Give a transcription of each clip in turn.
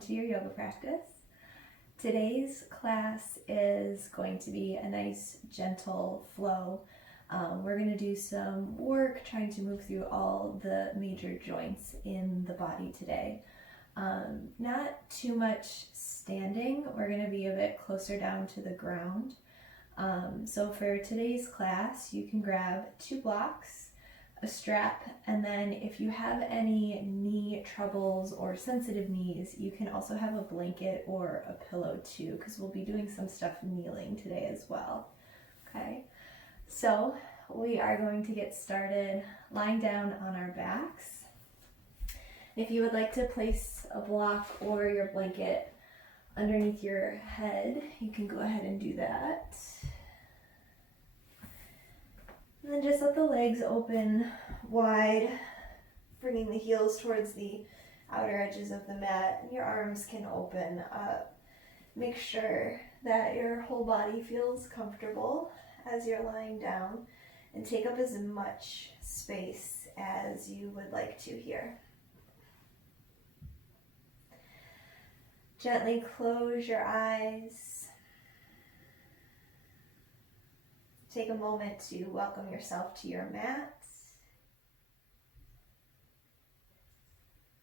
to your yoga practice. Today's class is going to be a nice gentle flow. We're going to do some work trying to move through all the major joints in the body today. Not too much standing. We're going to be a bit closer down to the ground. So for today's class, you can grab 2 blocks, a strap, and then if you have any knee troubles or sensitive knees, you can also have a blanket or a pillow too, because we'll be doing some stuff kneeling today as well. Okay, so we are going to get started lying down on our backs. If you would like to place a block or your blanket underneath your head, you can go ahead and do that. And then just let the legs open wide, bringing the heels towards the outer edges of the mat. And your arms can open up. Make sure that your whole body feels comfortable as you're lying down, and take up as much space as you would like to here. Gently close your eyes. Take a moment to welcome yourself to your mat.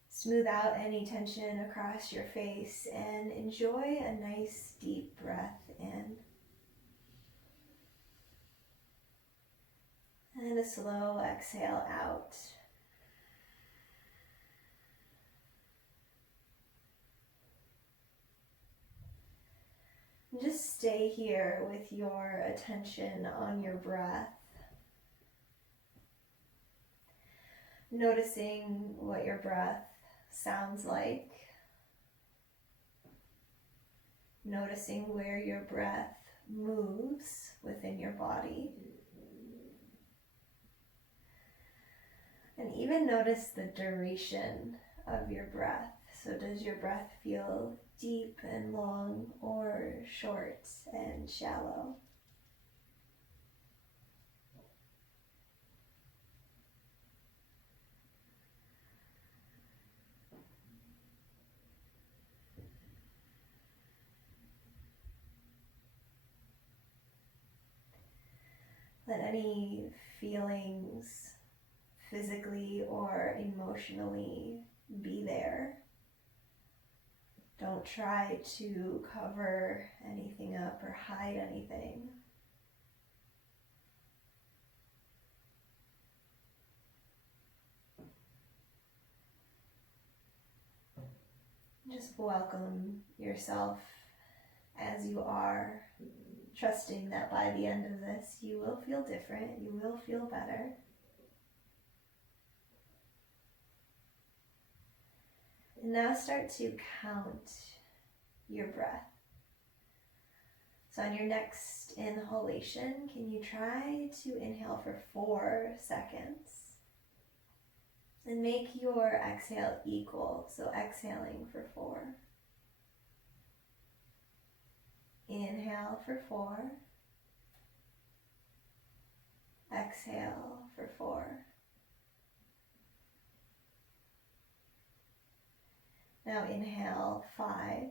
Smooth out any tension across your face and enjoy a nice deep breath in. And a slow exhale out. Just stay here with your attention on your breath, noticing what your breath sounds like, noticing where your breath moves within your body, and even notice the duration of your breath. So does your breath feel deep and long or short and shallow? Let any feelings physically or emotionally be there. Don't try to cover anything up or hide anything. Just welcome yourself as you are, trusting that by the end of this you will feel different, you will feel better. And now start to count your breath. So on your next inhalation, can you try to inhale for 4 seconds? And make your exhale equal, so exhaling for 4. Inhale for 4. Exhale for 4. Now inhale 5.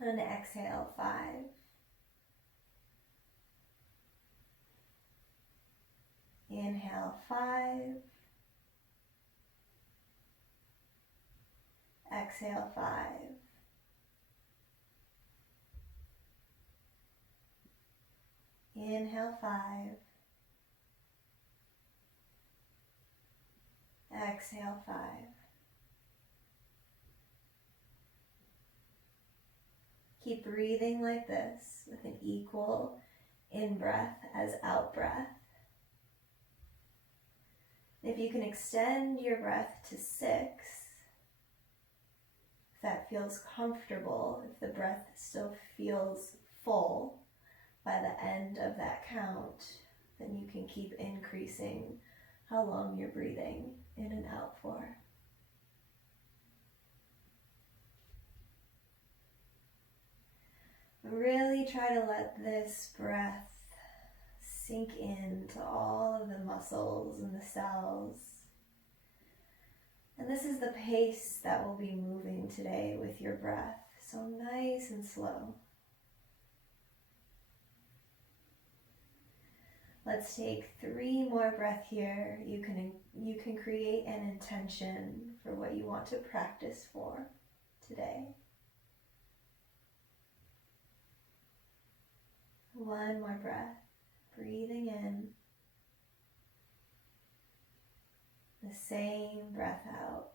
And exhale 5. Inhale 5. Exhale 5. Inhale 5. Exhale 5. Keep breathing like this with an equal in-breath as out-breath. If you can extend your breath to 6, if that feels comfortable, if the breath still feels full by the end of that count, then you can keep increasing how long you're breathing in and out for. Really try to let this breath sink into all of the muscles and the cells And this is the pace that we'll be moving today with your breath. So nice and slow. Let's take 3 more breaths here. You can create an intention for what you want to practice for today. 1 more breath. Breathing in. The same breath out.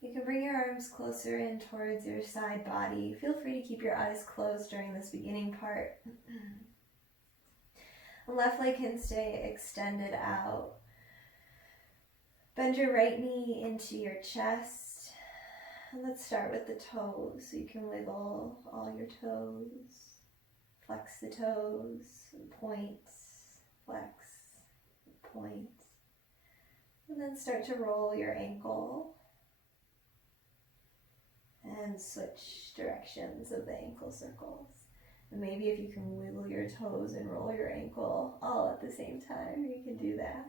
You can bring your arms closer in towards your side body. Feel free to keep your eyes closed during this beginning part. The left leg can stay extended out. Bend your right knee into your chest. And let's start with the toes. So you can wiggle all your toes. Flex the toes, point, flex, point. And then start to roll your ankle. And switch directions of the ankle circles. And maybe if you can wiggle your toes and roll your ankle all at the same time, you can do that.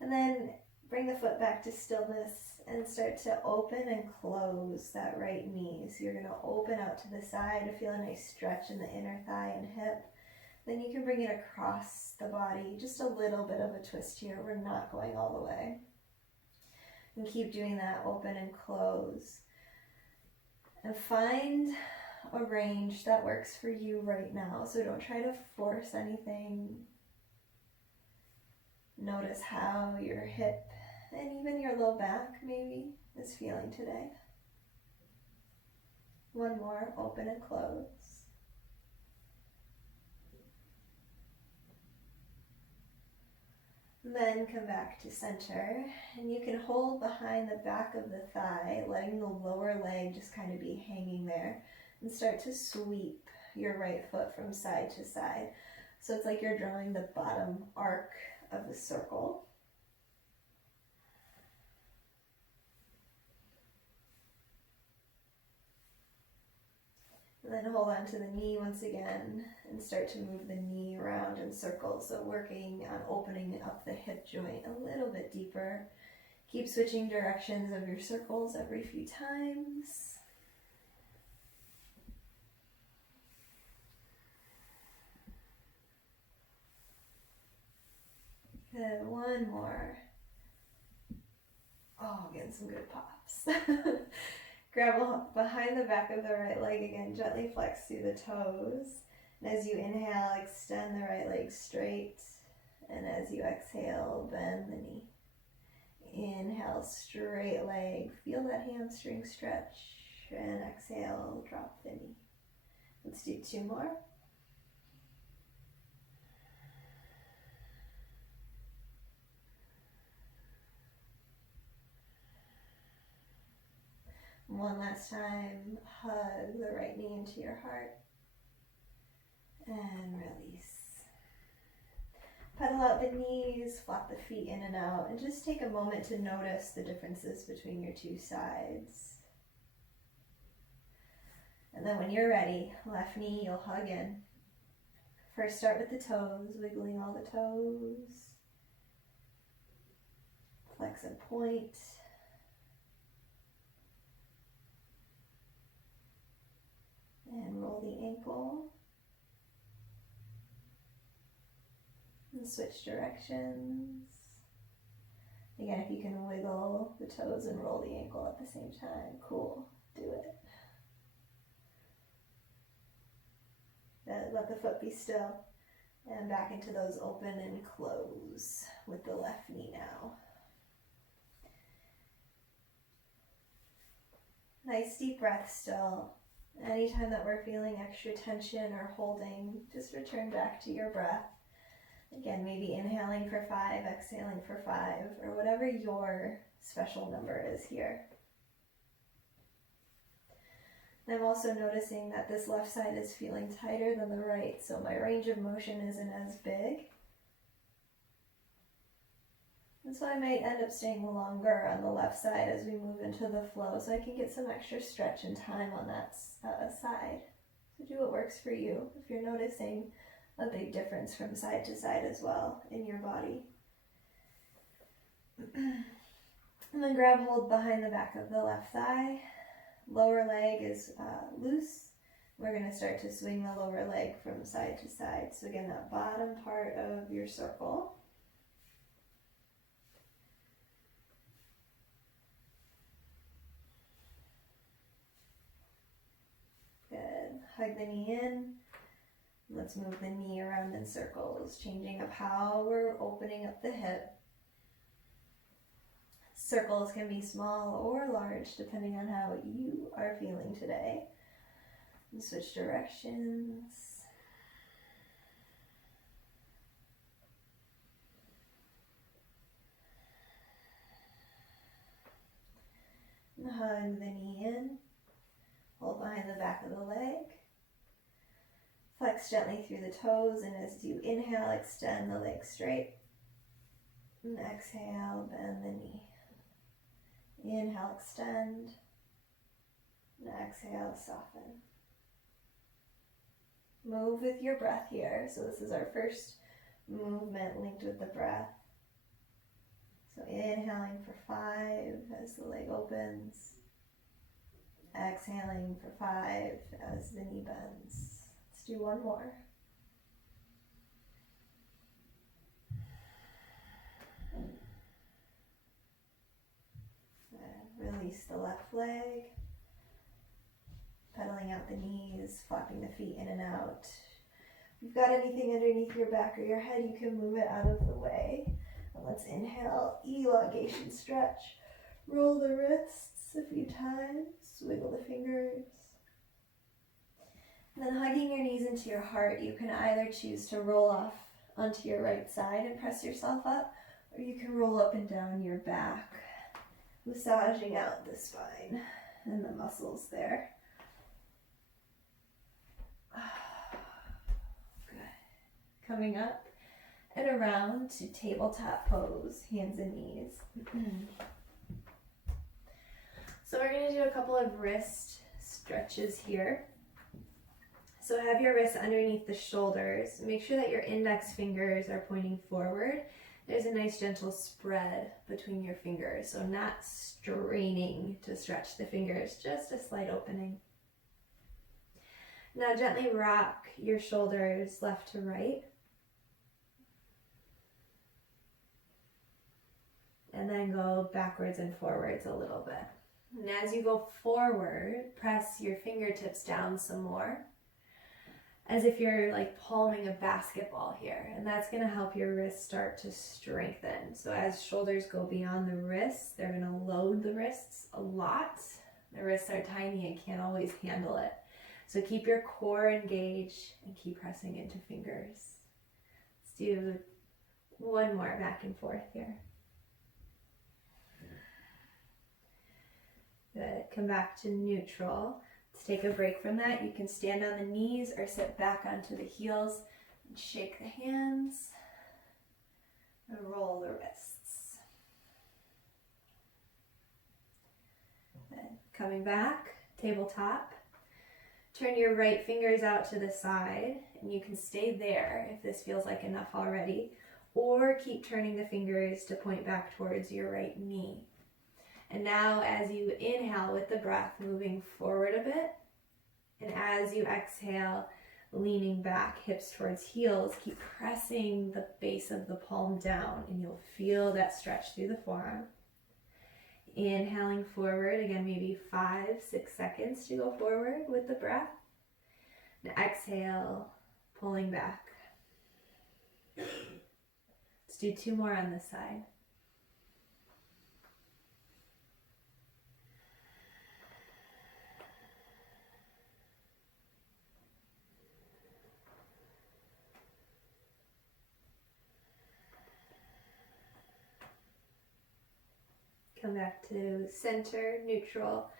And then bring the foot back to stillness and start to open and close that right knee. So you're going to open out to the side to feel a nice stretch in the inner thigh and hip. Then you can bring it across the body, just a little bit of a twist here. We're not going all the way. And keep doing that, open and close. And find a range that works for you right now. So don't try to force anything. Notice how your hip and even your low back maybe is feeling today. 1 more, open and close. Then come back to center, and you can hold behind the back of the thigh, letting the lower leg just kind of be hanging there, and start to sweep your right foot from side to side. So it's like you're drawing the bottom arc of the circle. And then hold on to the knee once again and start to move the knee around in circles. So working on opening up the hip joint a little bit deeper. Keep switching directions of your circles every few times. Good, 1 more. Oh, getting some good pops. Grab behind the back of the right leg again, gently flex through the toes. And as you inhale, extend the right leg straight. And as you exhale, bend the knee. Inhale, straight leg. Feel that hamstring stretch. And exhale, drop the knee. Let's do 2 more. One last time, hug the right knee into your heart and release. Pedal out the knees, flop the feet in and out, and just take a moment to notice the differences between your 2 sides. And then when you're ready, left knee you'll hug in. First start with the toes, wiggling all the toes. Flex and point. And roll the ankle. And switch directions. Again, if you can wiggle the toes and roll the ankle at the same time, cool, do it. Then let the foot be still. And back into those open and close with the left knee now. Nice deep breath still. Anytime that we're feeling extra tension or holding, just return back to your breath. Again, maybe inhaling for 5, exhaling for 5, or whatever your special number is here. And I'm also noticing that this left side is feeling tighter than the right, so my range of motion isn't as big. And so I might end up staying longer on the left side as we move into the flow, so I can get some extra stretch and time on that side. So do what works for you. If you're noticing a big difference from side to side as well in your body. And then grab hold behind the back of the left thigh. Lower leg is loose. We're going to start to swing the lower leg from side to side. So again, that bottom part of your circle. Good. Hug the knee in. Let's move the knee around in circles, changing up how we're opening up the hip. Circles can be small or large depending on how you are feeling today. And switch directions. And hug the knee in. Hold behind the back of the leg. Flex gently through the toes, and as you inhale, extend the leg straight. And exhale, bend the knee. Inhale, extend. And exhale, soften. Move with your breath here. So this is our first movement linked with the breath. So inhaling for 5 as the leg opens. Exhaling for 5 as the knee bends. Let's do one more. Release the left leg. Pedaling out the knees, flapping the feet in and out. If you've got anything underneath your back or your head, you can move it out of the way. And let's inhale, elongation stretch. Roll the wrists a few times, wiggle the fingers. And then hugging your knees into your heart, you can either choose to roll off onto your right side and press yourself up, or you can roll up and down your back, massaging out the spine and the muscles there. Good. Coming up and around to tabletop pose, hands and knees. So we're going to do a couple of wrist stretches here. So have your wrists underneath the shoulders. Make sure that your index fingers are pointing forward. There's a nice gentle spread between your fingers, so not straining to stretch the fingers, just a slight opening. Now gently rock your shoulders left to right. And then go backwards and forwards a little bit. And as you go forward, press your fingertips down some more, as if you're like palming a basketball here. And that's going to help your wrists start to strengthen. So as shoulders go beyond the wrists, they're going to load the wrists a lot. The wrists are tiny and can't always handle it. So keep your core engaged and keep pressing into fingers. Let's do one more back and forth here. Good. Come back to neutral. Let's take a break from that. You can stand on the knees or sit back onto the heels and shake the hands and roll the wrists. Good. Coming back, tabletop. Turn your right fingers out to the side, and you can stay there if this feels like enough already, or keep turning the fingers to point back towards your right knee. And now as you inhale with the breath, moving forward a bit, and as you exhale, leaning back, hips towards heels, keep pressing the base of the palm down, and you'll feel that stretch through the forearm. Inhaling forward, again, maybe 5-6 seconds to go forward with the breath. And exhale, pulling back. Let's do 2 more on this side. Come back to center, neutral.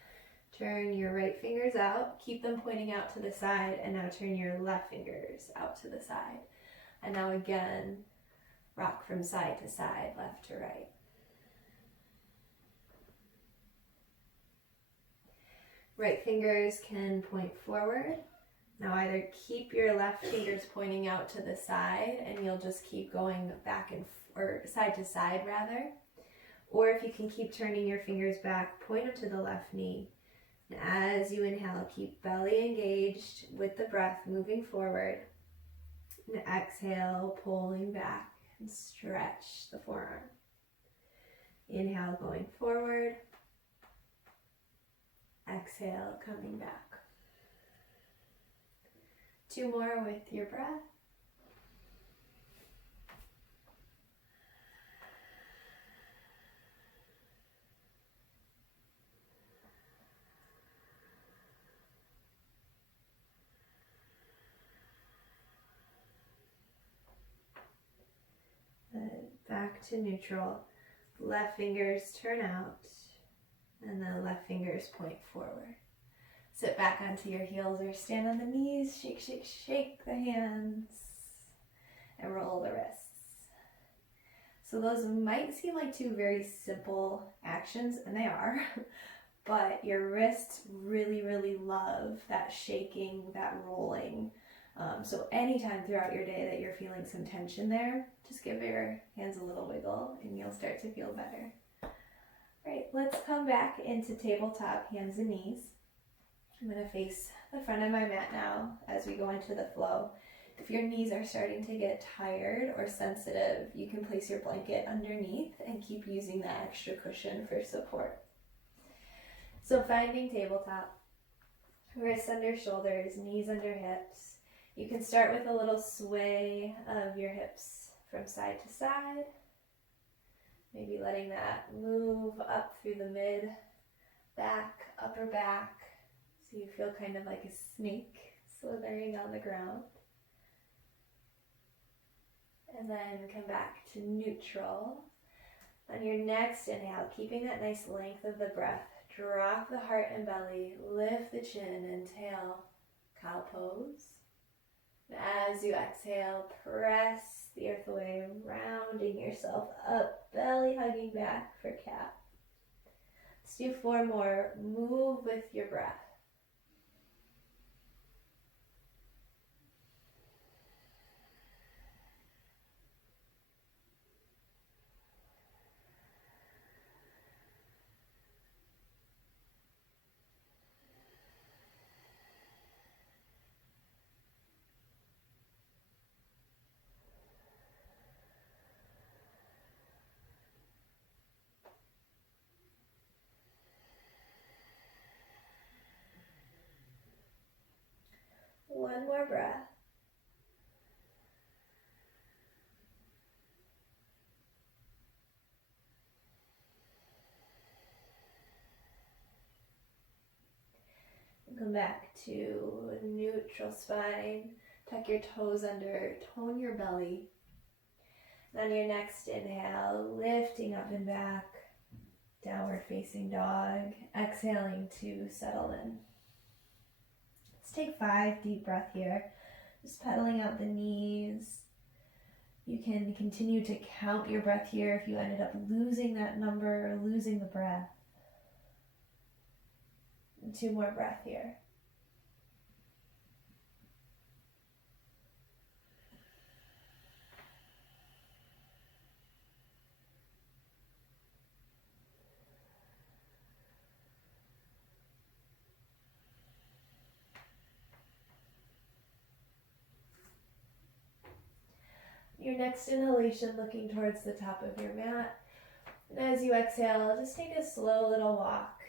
Turn your right fingers out. Keep them pointing out to the side. And now turn your left fingers out to the side. And now again, rock from side to side, left to right. Right fingers can point forward. Now either keep your left fingers pointing out to the side and you'll just keep going back or side to side rather. Or if you can keep turning your fingers back, point them to the left knee. And as you inhale, keep belly engaged with the breath moving forward. And exhale, pulling back and stretch the forearm. Inhale, going forward. Exhale, coming back. 2 more with your breath. Back to neutral. Left fingers turn out and the left fingers point forward. Sit back onto your heels or stand on the knees. Shake, shake, shake the hands and roll the wrists. So those might seem like 2 very simple actions, and they are, but your wrists really, really love that shaking, that rolling. So anytime throughout your day that you're feeling some tension there, just give your hands a little wiggle and you'll start to feel better. All right, let's come back into tabletop, hands and knees. I'm going to face the front of my mat now as we go into the flow. If your knees are starting to get tired or sensitive, you can place your blanket underneath and keep using that extra cushion for support. So finding tabletop, wrists under shoulders, knees under hips. You can start with a little sway of your hips from side to side. Maybe letting that move up through the mid, back, upper back. So you feel kind of like a snake slithering on the ground. And then come back to neutral. On your next inhale, keeping that nice length of the breath, drop the heart and belly, lift the chin and tail, cow pose. As you exhale, press the earth away, rounding yourself up, belly hugging back for cat. Let's do 4 more. Move with your breath. One more breath. And come back to a neutral spine. Tuck your toes under, tone your belly. And on your next inhale, lifting up and back, downward facing dog. Exhaling to settle in. Let's take 5 deep breaths here. Just pedaling out the knees. You can continue to count your breath here if you ended up losing that number or losing the breath. And 2 more breaths here. Your next inhalation, looking towards the top of your mat. And as you exhale, just take a slow little walk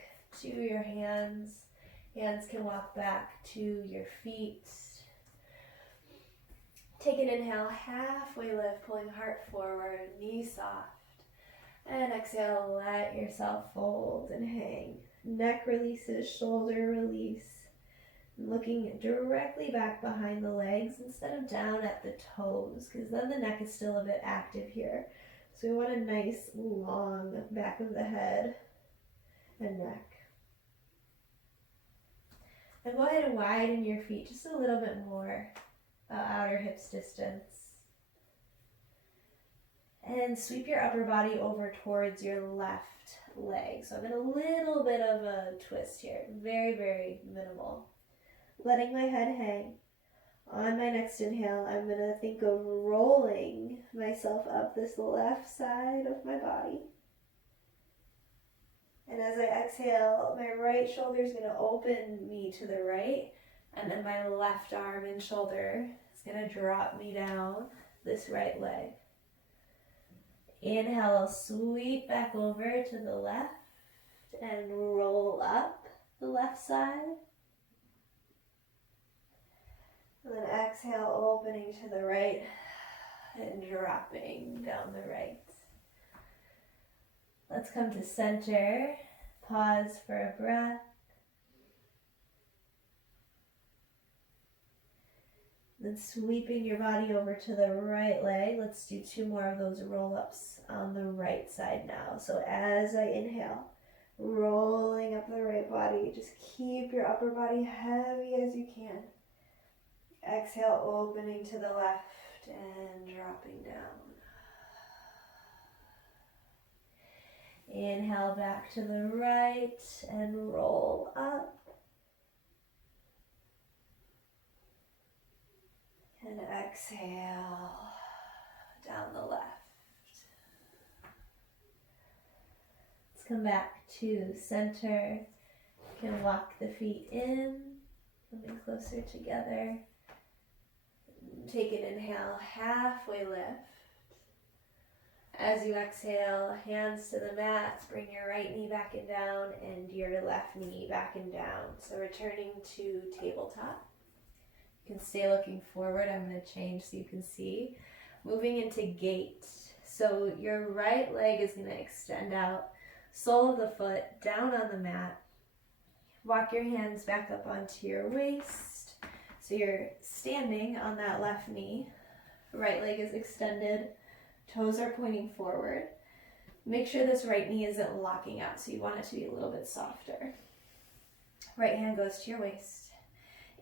to your hands. Hands can walk back to your feet. Take an inhale, halfway lift, pulling heart forward, knees soft. And exhale, let yourself fold and hang. Neck releases, shoulder release. Looking directly back behind the legs instead of down at the toes, because then the neck is still a bit active here. So we want a nice long back of the head and neck. And go ahead and widen your feet just a little bit more, outer hips distance. And sweep your upper body over towards your left leg. So I'm in a little bit of a twist here, very, very minimal. letting my head hang. On my next inhale, I'm going to think of rolling myself up this left side of my body. And as I exhale, my right shoulder is going to open me to the right, and then my left arm and shoulder is going to drop me down this right leg. Inhale, I'll sweep back over to the left and roll up the left side. And then exhale, opening to the right and dropping down the right. Let's come to center. Pause for a breath. Then sweeping your body over to the right leg. Let's do 2 more of those roll-ups on the right side now. So as I inhale, rolling up the right body, just keep your upper body heavy as you can. Exhale, opening to the left and dropping down. Inhale back to the right and roll up. And exhale down the left. Let's come back to center. You can walk the feet in, coming closer together. Take an inhale, halfway lift. As you exhale, hands to the mat, bring your right knee back and down and your left knee back and down. So returning to tabletop. You can stay looking forward. I'm going to change so you can see. Moving into gate. So your right leg is going to extend out, sole of the foot down on the mat. Walk your hands back up onto your waist. So you're standing on that left knee. Right leg is extended. Toes are pointing forward. Make sure this right knee isn't locking out, so you want it to be a little bit softer. Right hand goes to your waist.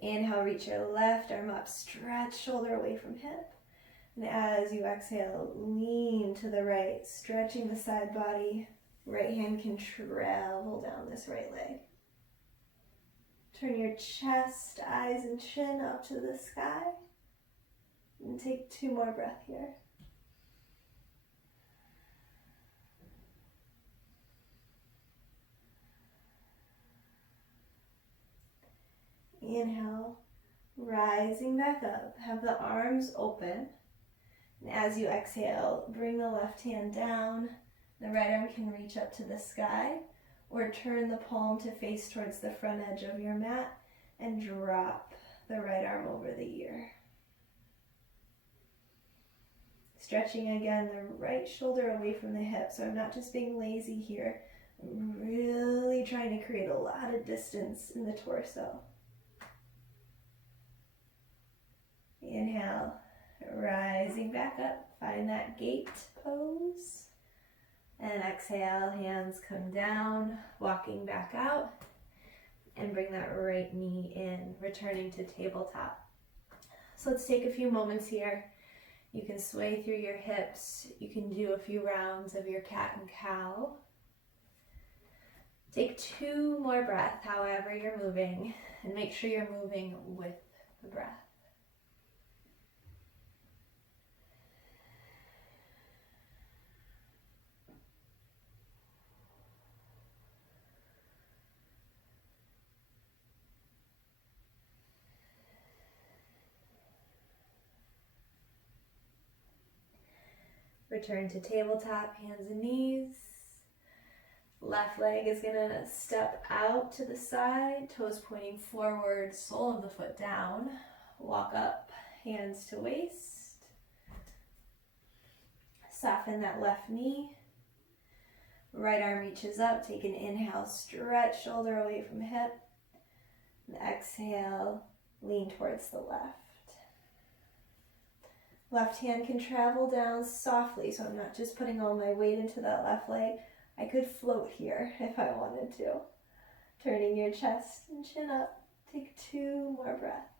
Inhale, reach your left arm up, stretch shoulder away from hip. And as you exhale, lean to the right, stretching the side body. Right hand can travel down this right leg. Turn your chest, eyes, and chin up to the sky. And take 2 more breaths here. Inhale, rising back up. Have the arms open. And as you exhale, bring the left hand down. The right arm can reach up to the sky, or turn the palm to face towards the front edge of your mat and drop the right arm over the ear. Stretching again the right shoulder away from the hip. So I'm not just being lazy here. I'm really trying to create a lot of distance in the torso. Inhale, rising back up. Find that gate pose. And exhale, hands come down, walking back out. And bring that right knee in, returning to tabletop. So let's take a few moments here. You can sway through your hips. You can do a few rounds of your cat and cow. Take 2 more breaths, however you're moving, and make sure you're moving with the breath. Return to tabletop, hands and knees. Left leg is going to step out to the side, toes pointing forward, sole of the foot down. Walk up, hands to waist. Soften that left knee. Right arm reaches up, take an inhale, stretch shoulder away from hip. And exhale, lean towards the left. Left hand can travel down softly, so I'm not just putting all my weight into that left leg. I could float here if I wanted to. Turning your chest and chin up. Take 2 more breaths.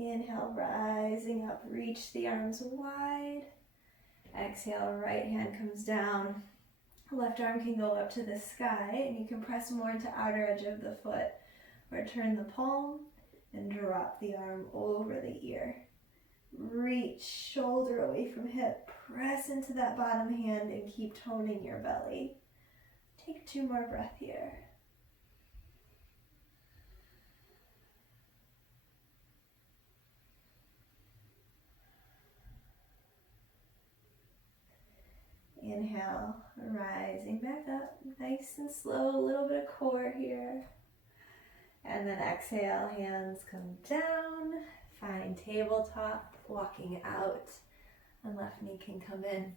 Inhale, rising up, reach the arms wide. Exhale, right hand comes down. Left arm can go up to the sky, and you can press more into outer edge of the foot, or turn the palm and drop the arm over the ear. Reach shoulder away from hip, press into that bottom hand and keep toning your belly. Take 2 more breaths here. Inhale, rising back up, nice and slow, a little bit of core here. And then exhale, hands come down, find tabletop, walking out, and left knee can come in.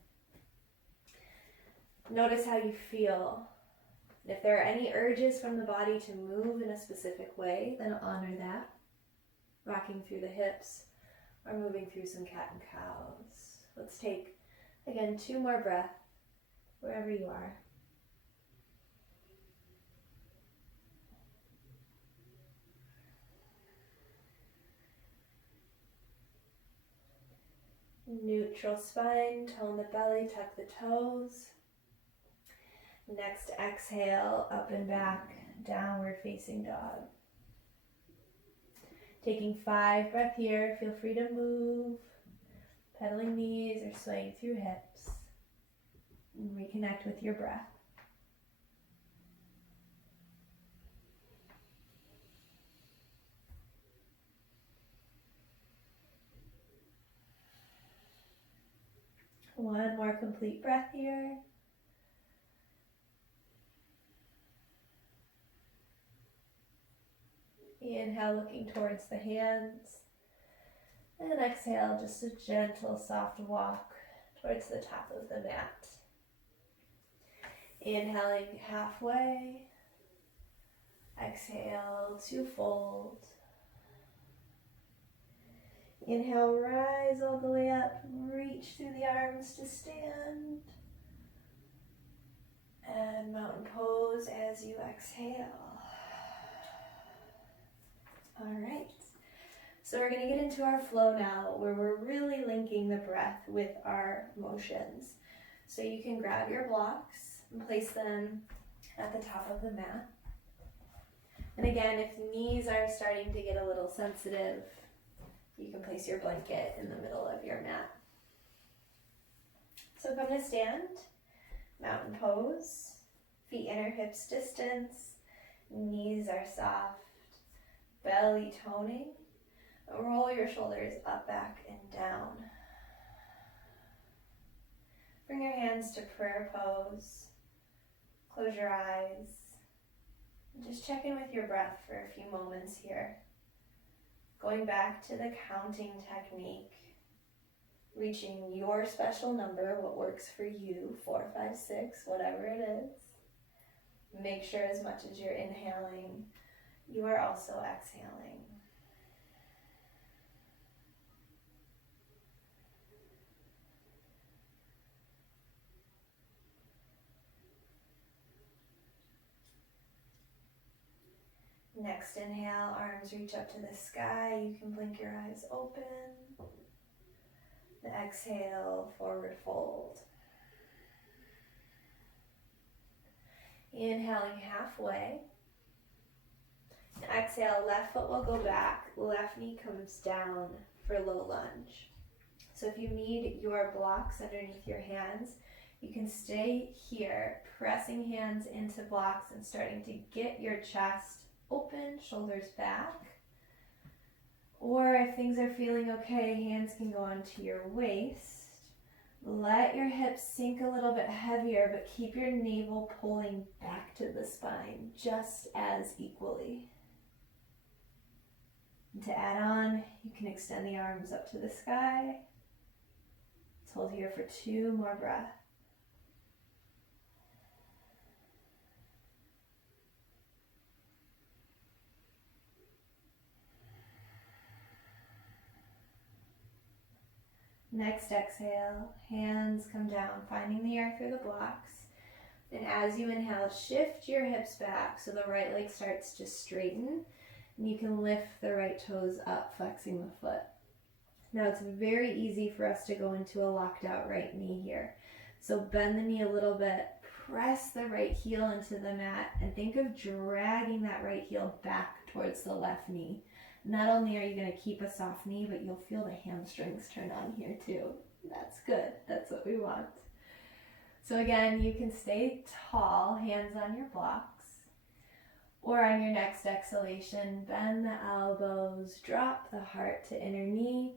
Notice how you feel. If there are any urges from the body to move in a specific way, then honor that. Rocking through the hips or moving through some cat and cows. Let's take, again, 2 more breaths wherever you are. Neutral spine, tone the belly, tuck the toes. Next exhale, up and back, downward facing dog. Taking 5 breaths here, feel free to move, pedaling knees or swaying through hips. And reconnect with your breath. One more complete breath here. Inhale, looking towards the hands. And exhale, just a gentle, soft walk towards the top of the mat. Inhaling halfway. Exhale to fold. Inhale, rise all the way up, reach through the arms to stand. And mountain pose as you exhale. All right, so we're going to get into our flow now, where we're really linking the breath with our motions. So you can grab your blocks and place them at the top of the mat. And again, if the knees are starting to get a little sensitive, you can place your blanket in the middle of your mat. So come to stand, mountain pose, feet inner hips distance, knees are soft. Belly toning. Roll your shoulders up, back, and down. Bring your hands to prayer pose. Close your eyes. Just check in with your breath for a few moments here. Going back to the counting technique. Reaching your special number, what works for you, 4, 5, 6, whatever it is. Make sure as much as you're inhaling, you are also exhaling. Next inhale, arms reach up to the sky. You can blink your eyes open. The exhale, forward fold. Inhaling halfway. Exhale, left foot will go back, left knee comes down for low lunge. So if you need your blocks underneath your hands, you can stay here, pressing hands into blocks and starting to get your chest open, shoulders back. Or if things are feeling okay, hands can go onto your waist. Let your hips sink a little bit heavier, but keep your navel pulling back to the spine just as equally. And to add on, you can extend the arms up to the sky. Let's hold here for 2 more breaths. Next exhale, hands come down, finding the earth through the blocks. And as you inhale, shift your hips back so the right leg starts to straighten. And you can lift the right toes up, flexing the foot. Now it's very easy for us to go into a locked out right knee here. So bend the knee a little bit, press the right heel into the mat, and think of dragging that right heel back towards the left knee. Not only are you going to keep a soft knee, but you'll feel the hamstrings turn on here too. That's good. That's what we want. So again, you can stay tall, hands on your blocks. Or on your next exhalation, bend the elbows, drop the heart to inner knee.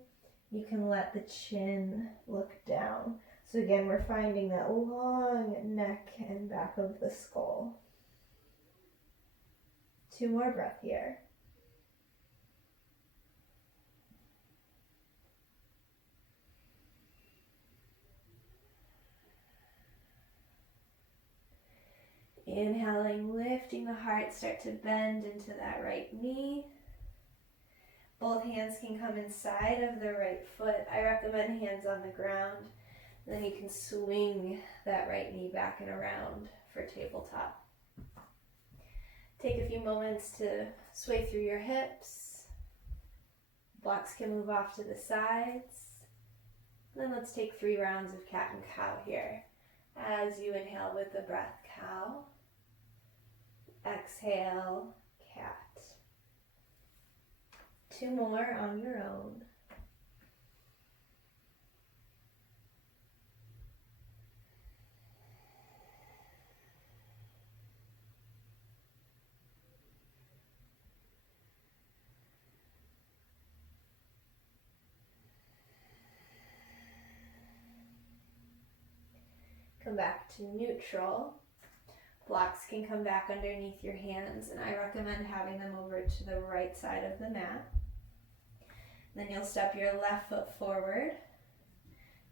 You can let the chin look down. So again, we're finding that long neck and back of the skull. 2 more breaths here. Inhaling, lifting the heart, start to bend into that right knee. Both hands can come inside of the right foot. I recommend hands on the ground. Then you can swing that right knee back and around for tabletop. Take a few moments to sway through your hips. Blocks can move off to the sides. Then let's take 3 rounds of cat and cow here. As you inhale with the breath, cow. Exhale, cat. 2 more on your own. Come back to neutral. Blocks can come back underneath your hands, and I recommend having them over to the right side of the mat. Then you'll step your left foot forward.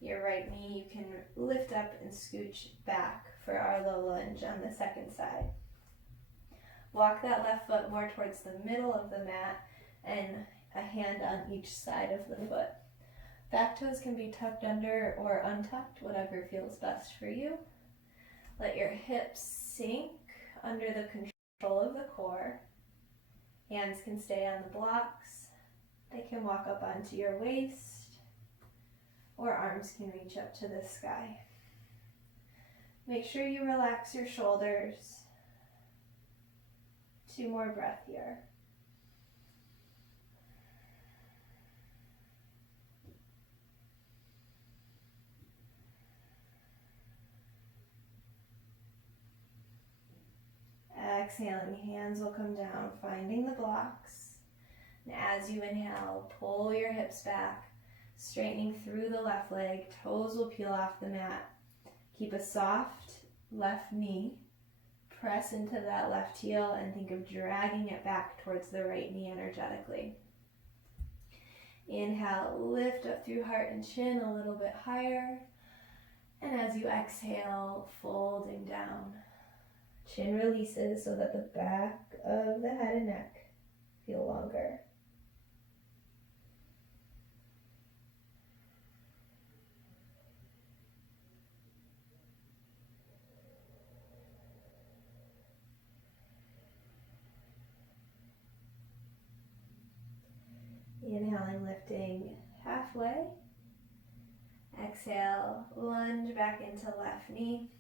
Your right knee you can lift up and scooch back for our low lunge on the second side. Walk that left foot more towards the middle of the mat and a hand on each side of the foot. Back toes can be tucked under or untucked, whatever feels best for you. Let your hips sink under the control of the core. Hands can stay on the blocks. They can walk up onto your waist, or arms can reach up to the sky. Make sure you relax your shoulders. 2 more breaths here. Exhaling, hands will come down, finding the blocks. And as you inhale, pull your hips back, straightening through the left leg. Toes will peel off the mat. Keep a soft left knee. Press into that left heel and think of dragging it back towards the right knee energetically. Inhale, lift up through heart and chin a little bit higher. And as you exhale, folding down. Chin releases so that the back of the head and neck feel longer. Inhaling, lifting halfway. Exhale, lunge back into left knee.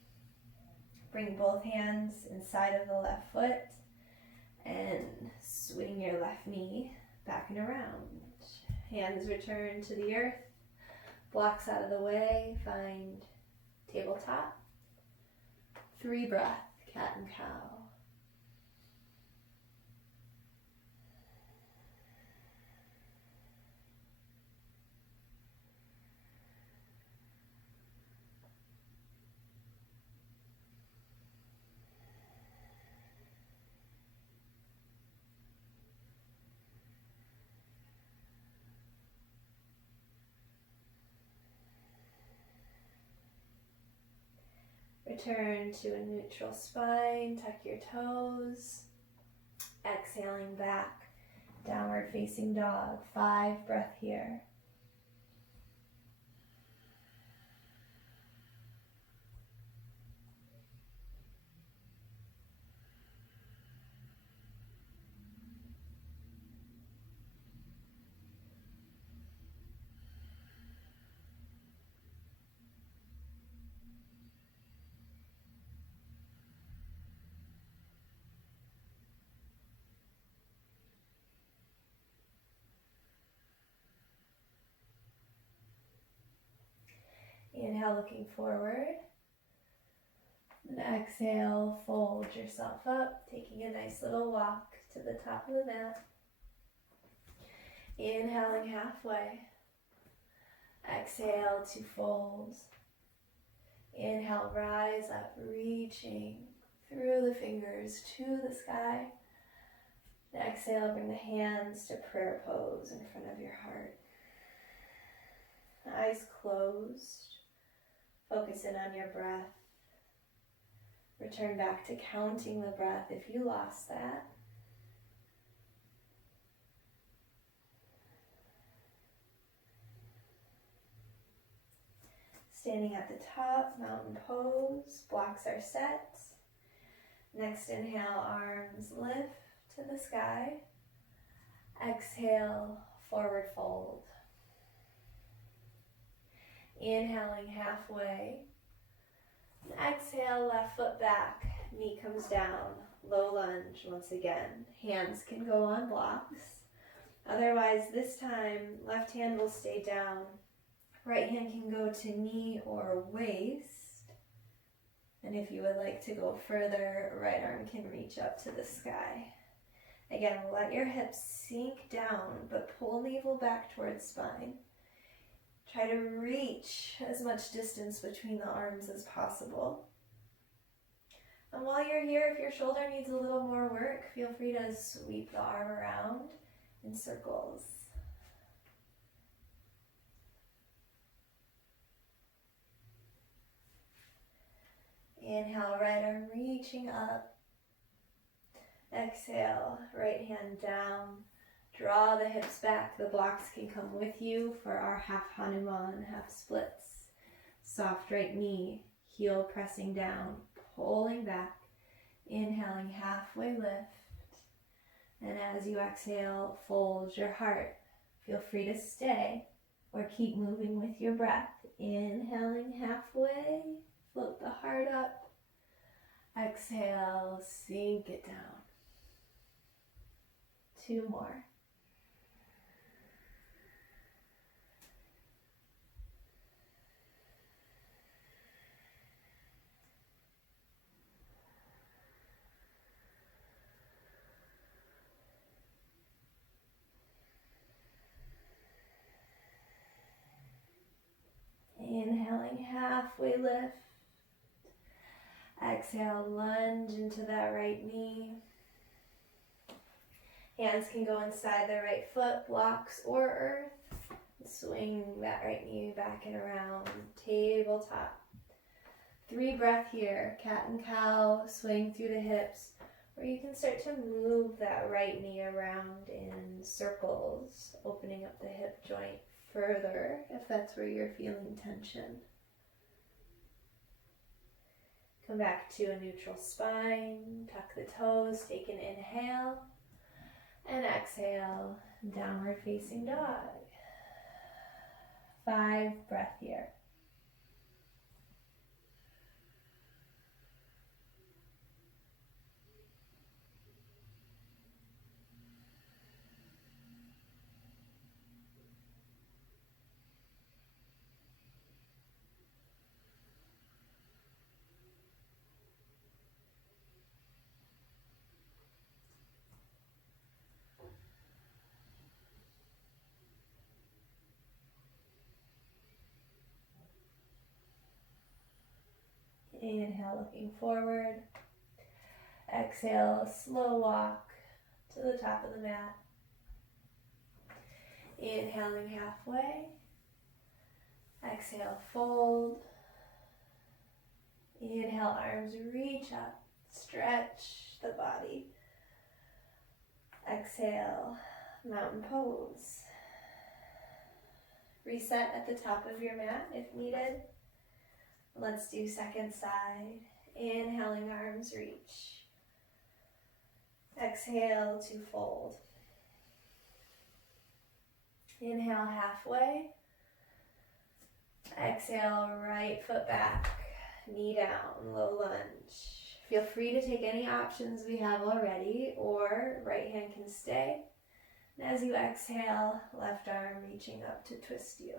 Bring both hands inside of the left foot and swing your left knee back and around. Hands return to the earth. Blocks out of the way. Find tabletop. 3 breaths, cat and cow. Return to a neutral spine, tuck your toes. Exhaling back, downward facing dog. 5 breaths here. Inhale, looking forward. And exhale, fold yourself up, taking a nice little walk to the top of the mat. Inhaling halfway. Exhale to fold. Inhale, rise up, reaching through the fingers to the sky. And exhale, bring the hands to prayer pose in front of your heart. Eyes closed. Focus in on your breath. Return back to counting the breath if you lost that. Standing at the top, mountain pose, blocks are set. Next inhale, arms lift to the sky. Exhale, forward fold. Inhaling halfway. Exhale, left foot back, knee comes down, low lunge once again. Hands can go on blocks. Otherwise, this time, left hand will stay down. Right hand can go to knee or waist. And if you would like to go further, right arm can reach up to the sky. Again, let your hips sink down, but pull navel back towards spine. Try to reach as much distance between the arms as possible. And while you're here, if your shoulder needs a little more work, feel free to sweep the arm around in circles. Inhale, right arm reaching up. Exhale, right hand down. Draw the hips back. The blocks can come with you for our half Hanuman, half splits. Soft right knee, heel pressing down, pulling back. Inhaling, halfway lift. And as you exhale, fold your heart. Feel free to stay or keep moving with your breath. Inhaling halfway, float the heart up. Exhale, sink it down. 2 more. Inhaling, halfway lift. Exhale, lunge into that right knee. Hands can go inside the right foot, blocks or earth. Swing that right knee back and around, tabletop. 3 breath here, cat and cow, swing through the hips. Or you can start to move that right knee around in circles, opening up the hip joint further if that's where you're feeling tension. Come back to a neutral spine, tuck the toes, take an inhale, and exhale, downward facing dog. 5 breath here. Inhale, looking forward. Exhale, slow walk to the top of the mat. Inhaling halfway. Exhale, fold. Inhale, arms reach up. Stretch the body. Exhale, mountain pose. Reset at the top of your mat if needed. Let's do second side. Inhaling, arms reach. Exhale to fold. Inhale, halfway. Exhale, right foot back, knee down, low lunge. Feel free to take any options we have already, or right hand can stay. And as you exhale, left arm reaching up to twist you.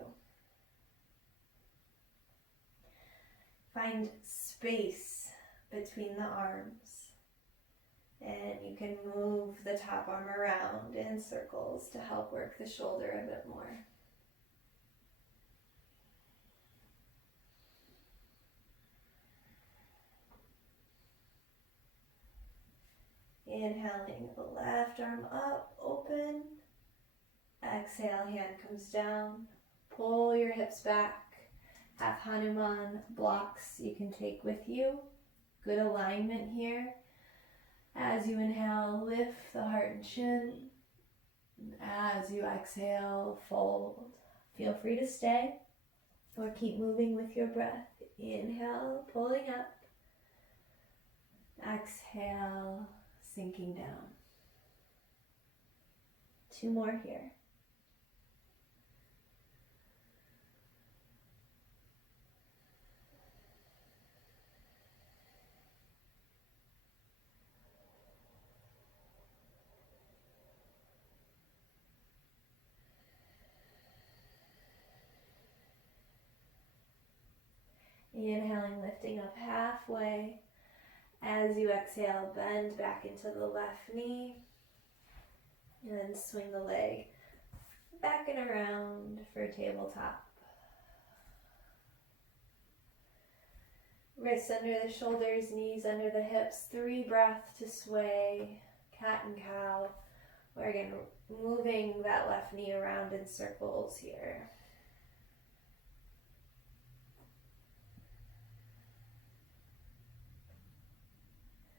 Find space between the arms. And you can move the top arm around in circles to help work the shoulder a bit more. Inhaling the left arm up, open. Exhale, hand comes down. Pull your hips back. Half Hanuman blocks you can take with you. Good alignment here. As you inhale, lift the heart and chin. As you exhale, fold. Feel free to stay or keep moving with your breath. Inhale, pulling up. Exhale, sinking down. 2 more here. Inhaling, lifting up halfway. As you exhale, bend back into the left knee. And then swing the leg back and around for tabletop. Wrists under the shoulders, knees under the hips. 3 breaths to sway, cat and cow. We're again moving that left knee around in circles here.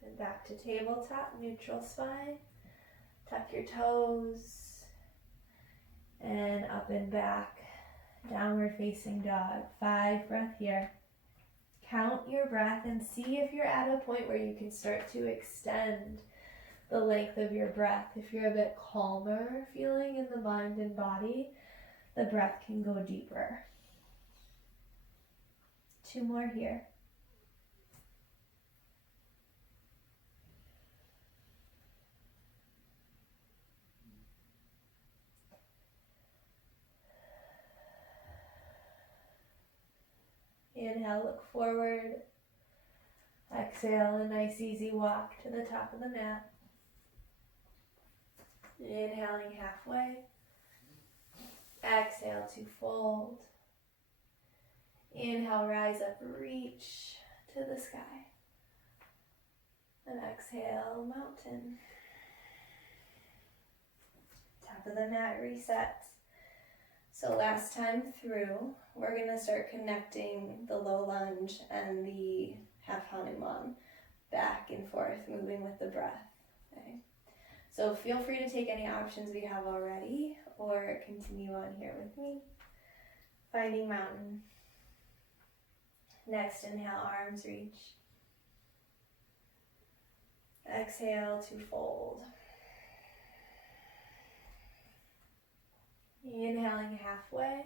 And back to tabletop, neutral spine. Tuck your toes. And up and back, downward facing dog. 5 breaths here. Count your breath and see if you're at a point where you can start to extend the length of your breath. If you're a bit calmer feeling in the mind and body, the breath can go deeper. 2 more here. Inhale, look forward. Exhale, a nice easy walk to the top of the mat. Inhaling halfway. Exhale to fold. Inhale, rise up, reach to the sky. And exhale, mountain. Top of the mat resets. So last time through, we're going to start connecting the low lunge and the half Hanuman back and forth, moving with the breath. Okay. So feel free to take any options we have already or continue on here with me. Finding mountain. Next inhale, arms reach. Exhale to fold. Inhaling halfway.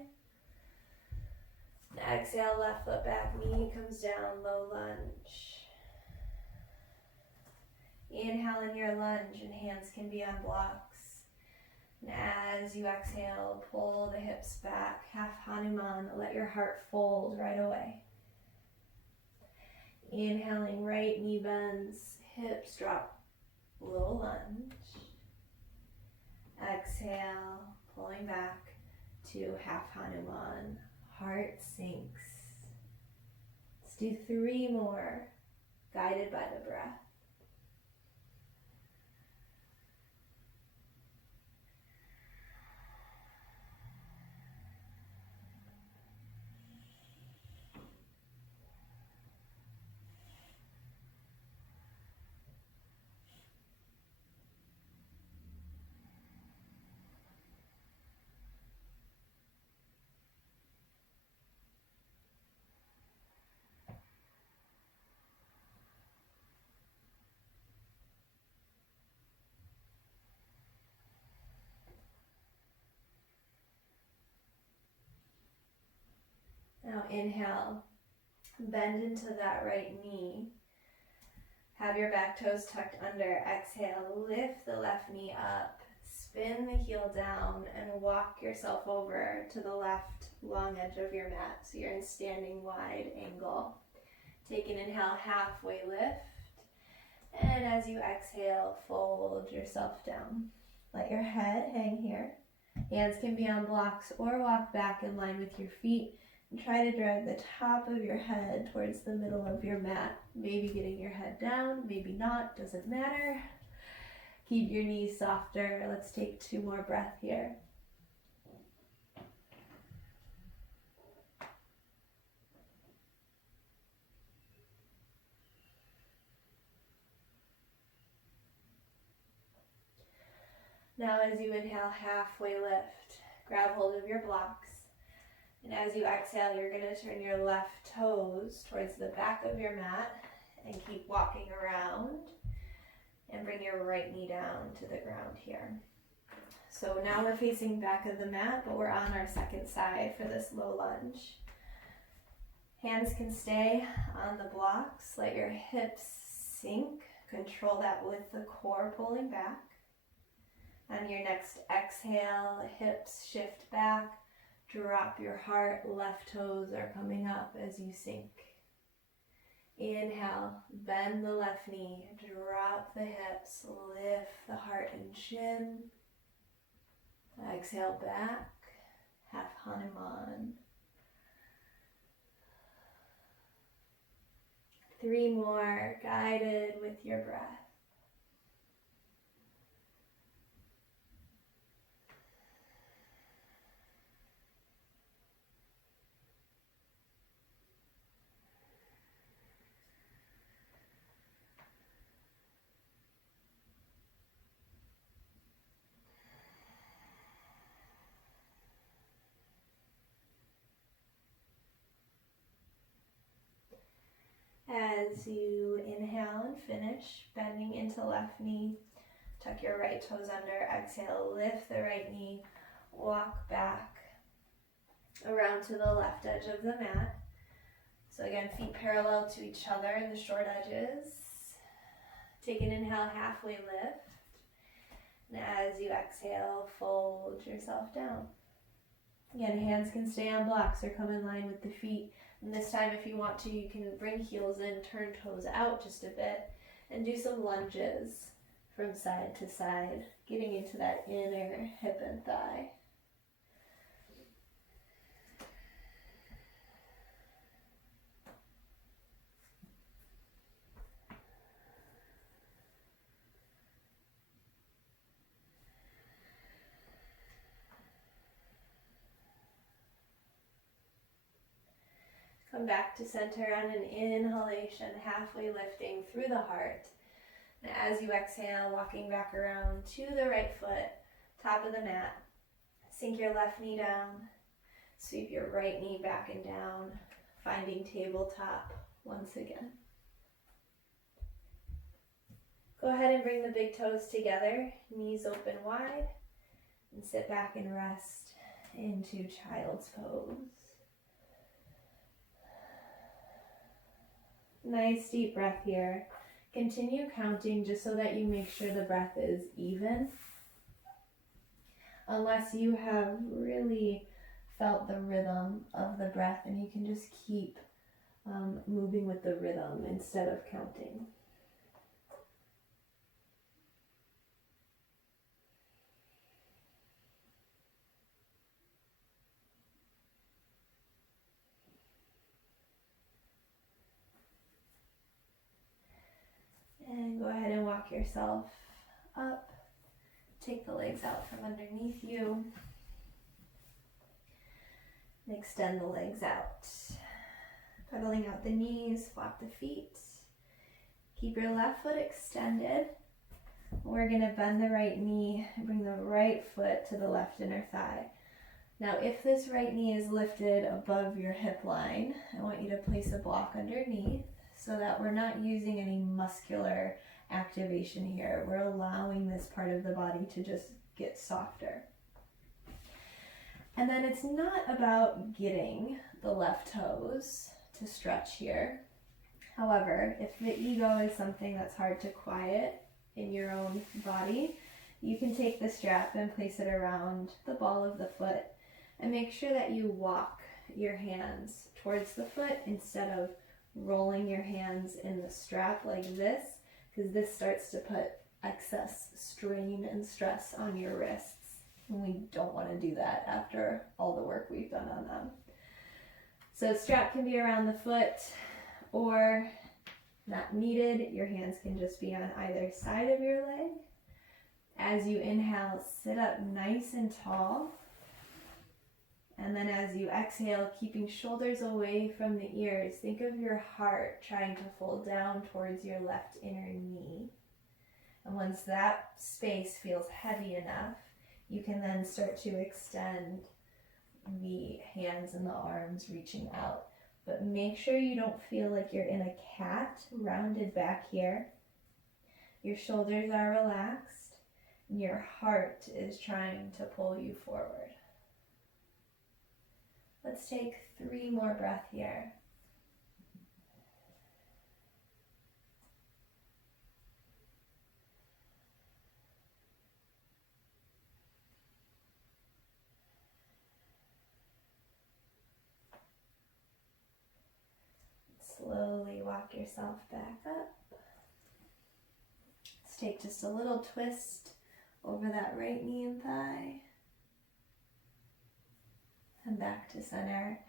Exhale, left foot back, knee comes down, low lunge. Inhale in your lunge and hands can be on blocks. And as you exhale, pull the hips back, half Hanuman, let your heart fold right away. Inhaling, right knee bends, hips drop, low lunge. Exhale, pulling back to half Hanuman, heart sinks. Let's do 3 more, guided by the breath. Now inhale, bend into that right knee. Have your back toes tucked under. Exhale, lift the left knee up, spin the heel down, and walk yourself over to the left long edge of your mat. So you're in standing wide angle. Take an inhale, halfway lift. And as you exhale, fold yourself down. Let your head hang here. Hands can be on blocks or walk back in line with your feet. And try to drag the top of your head towards the middle of your mat. Maybe getting your head down, maybe not, doesn't matter. Keep your knees softer. Let's take 2 more breaths here. Now as you inhale, halfway lift. Grab hold of your blocks. And as you exhale, you're going to turn your left toes towards the back of your mat and keep walking around. And bring your right knee down to the ground here. So now we're facing back of the mat, but we're on our second side for this low lunge. Hands can stay on the blocks. Let your hips sink. Control that with the core pulling back. On your next exhale, hips shift back. Drop your heart. Left toes are coming up as you sink. Inhale, bend the left knee, drop the hips, lift the heart and chin. Exhale back, half Hanuman. 3 more, guided with your breath. As you inhale and finish, bending into left knee, tuck your right toes under, exhale, lift the right knee, walk back around to the left edge of the mat. So again, feet parallel to each other in the short edges. Take an inhale, halfway lift. And as you exhale, fold yourself down. Again, hands can stay on blocks or come in line with the feet. And this time, if you want to, you can bring heels in, turn toes out just a bit, and do some lunges from side to side, getting into that inner hip and thigh. Come back to center on an inhalation, halfway lifting through the heart. And as you exhale, walking back around to the right foot, top of the mat. Sink your left knee down, sweep your right knee back and down, finding tabletop once again. Go ahead and bring the big toes together, knees open wide, and sit back and rest into child's pose. Nice deep breath here. Continue counting just so that you make sure the breath is even. Unless you have really felt the rhythm of the breath, and you can just keep moving with the rhythm instead of counting. And go ahead and walk yourself up. Take the legs out from underneath you. And extend the legs out. Pedaling out the knees, flop the feet. Keep your left foot extended. We're going to bend the right knee and bring the right foot to the left inner thigh. Now, if this right knee is lifted above your hip line, I want you to place a block underneath, so that we're not using any muscular activation here. We're allowing this part of the body to just get softer. And then it's not about getting the left toes to stretch here. However, if the ego is something that's hard to quiet in your own body, you can take the strap and place it around the ball of the foot and make sure that you walk your hands towards the foot instead of rolling your hands in the strap like this, because this starts to put excess strain and stress on your wrists. And we don't want to do that after all the work we've done on them. So strap can be around the foot or not needed. Your hands can just be on either side of your leg. As you inhale, sit up nice and tall. And then as you exhale, keeping shoulders away from the ears, think of your heart trying to fold down towards your left inner knee. And once that space feels heavy enough, you can then start to extend the hands and the arms reaching out. But make sure you don't feel like you're in a cat, rounded back here. Your shoulders are relaxed, and your heart is trying to pull you forward. Let's take 3 more breaths here. Slowly walk yourself back up. Let's take just a little twist over that right knee and thigh. And back to center.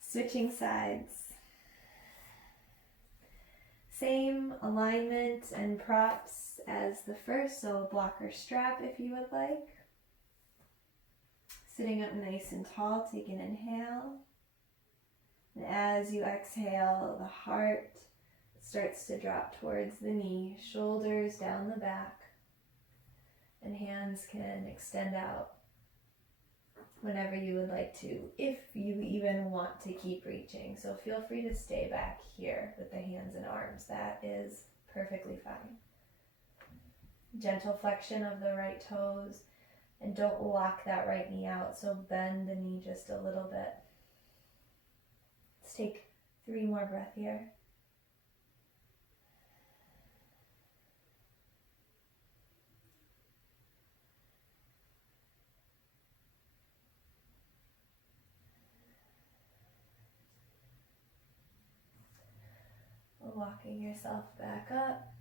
Switching sides. Same alignment and props as the first, so a blocker strap if you would like. Sitting up nice and tall, take an inhale. And as you exhale, the heart starts to drop towards the knee, shoulders down the back, and hands can extend out whenever you would like to, if you even want to keep reaching. So feel free to stay back here with the hands and arms. That is perfectly fine. Gentle flexion of the right toes, and don't lock that right knee out, so bend the knee just a little bit. Let's take 3 more breaths here. Walking yourself back up.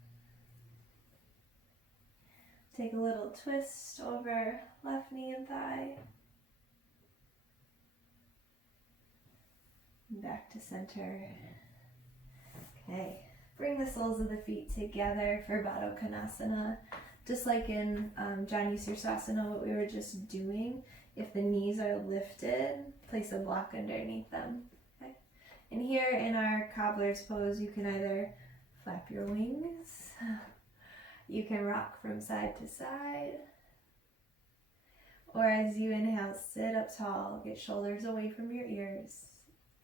Take a little twist over left knee and thigh. Back to center. Okay, bring the soles of the feet together for Baddha Konasana. Just like in Janu Sirsasana, what we were just doing, if the knees are lifted, place a block underneath them. Okay? And here in our cobbler's pose, you can either flap your wings, you can rock from side to side, or as you inhale, sit up tall, get shoulders away from your ears.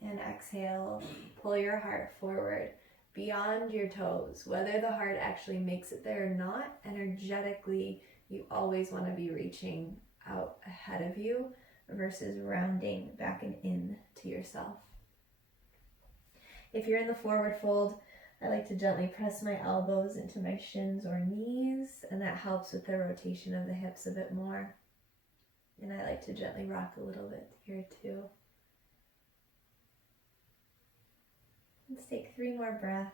And exhale, pull your heart forward beyond your toes. Whether the heart actually makes it there or not, energetically, you always want to be reaching out ahead of you versus rounding back and in to yourself. If you're in the forward fold, I like to gently press my elbows into my shins or knees, and that helps with the rotation of the hips a bit more. And I like to gently rock a little bit here too. Let's take 3 more breaths.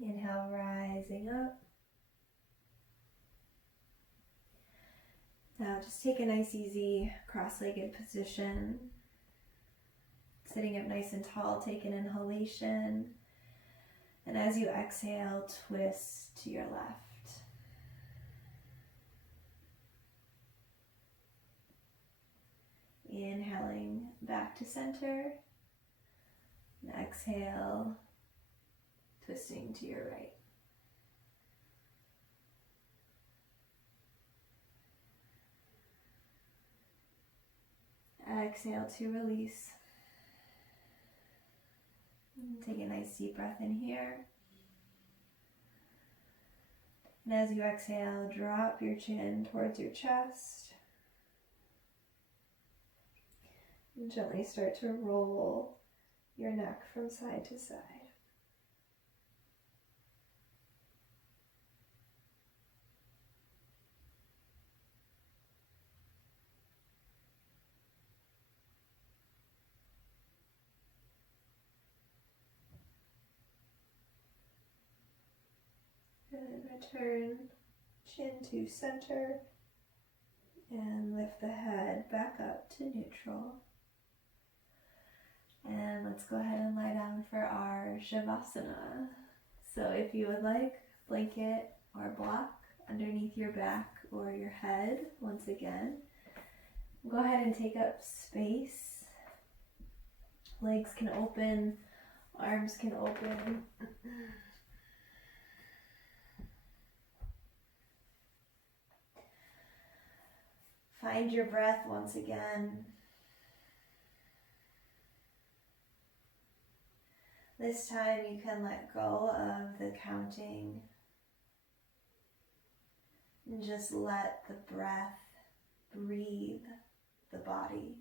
Inhale, rising up. Now just take a nice easy cross-legged position. Sitting up nice and tall, take an inhalation. And as you exhale, twist to your left. Inhaling back to center. And exhale, twisting to your right. Exhale to release. Take a nice deep breath in here. And as you exhale, drop your chin towards your chest. And gently start to roll your neck from side to side. And return chin to center and lift the head back up to neutral. And let's go ahead and lie down for our Shavasana. So if you would like, blanket or block underneath your back or your head once again. Go ahead and take up space. Legs can open, arms can open. Find your breath once again. This time you can let go of the counting and just let the breath breathe the body.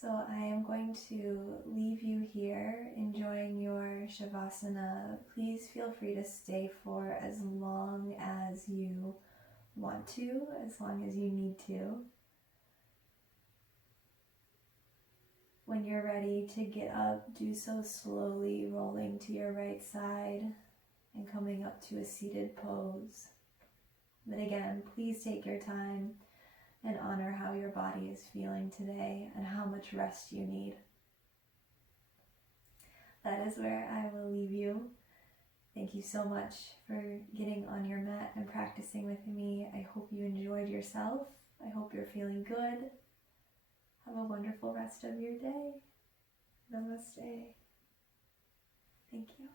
So I am going to leave you here enjoying your Shavasana. Please feel free to stay for as long as you want to, as long as you need to. When you're ready to get up, do so slowly, rolling to your right side and coming up to a seated pose. But again, please take your time and honor how your body is feeling today and how much rest you need. That is where I will leave you. Thank you so much for getting on your mat and practicing with me. I hope you enjoyed yourself. I hope you're feeling good. Have a wonderful rest of your day. Namaste. Thank you.